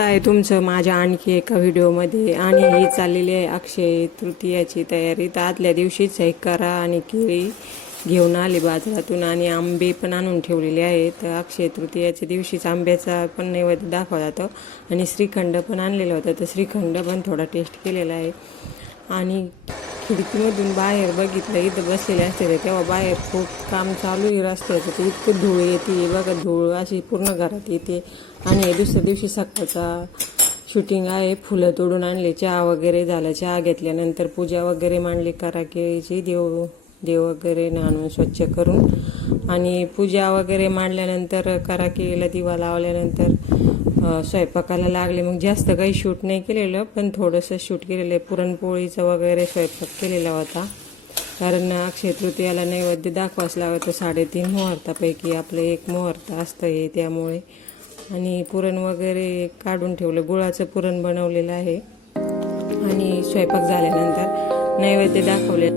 आहे तुमचं माझ्या आणखी एका व्हिडिओमध्ये आणि ही चाललेली आहे अक्षय तृतीयाची तयारी. तर आदल्या दिवशीच एक करा आणि केळी घेऊन आले बाजारातून आणि आंबे पण आणून ठेवलेले आहेत. तर अक्षय तृतीयाच्या दिवशीच आंब्याचा पण नैवेद्य दाखवला जातो आणि श्रीखंड पण आणलेलं होतं. तर श्रीखंड पण थोडा टेस्ट केलेला आहे. आणि खिडकीमधून बाहेर बघितलं, इथं बसलेले असते तेव्हा बाहेर खूप काम चालू आहे रस्त्याचं. तर इतकं धूळ येते बघा, धूळ अशी पूर्ण घरात येते. आणि दुसऱ्या दिवशी सकाळचा शूटिंग आहे. फुलं तोडून आणले, चहा वगैरे झाला, चहा घेतल्यानंतर पूजा वगैरे मांडली कराकेची, देव वगैरे आणून स्वच्छ करून आणि पूजा वगैरे मांडल्यानंतर कराकेला दिवा लावल्यानंतर स्वयंपाकाला लागले. मग जास्त काही शूट नाही केलेलं, पण थोडंसं शूट केलेलं आहे. पुरणपोळीचं वगैरे स्वयंपाक केलेला होता, कारण अक्षय तृतीयाला नैवेद्य दाखवाच लागतं. 3.5 मुहूर्तापैकी आपलं एक मुहूर्त असतं हे, त्यामुळे. आणि पुरण वगैरे काढून ठेवलं, गुळाचं पुरण बनवलेलं आहे. आणि स्वयंपाक झाल्यानंतर नैवेद्य दाखवले.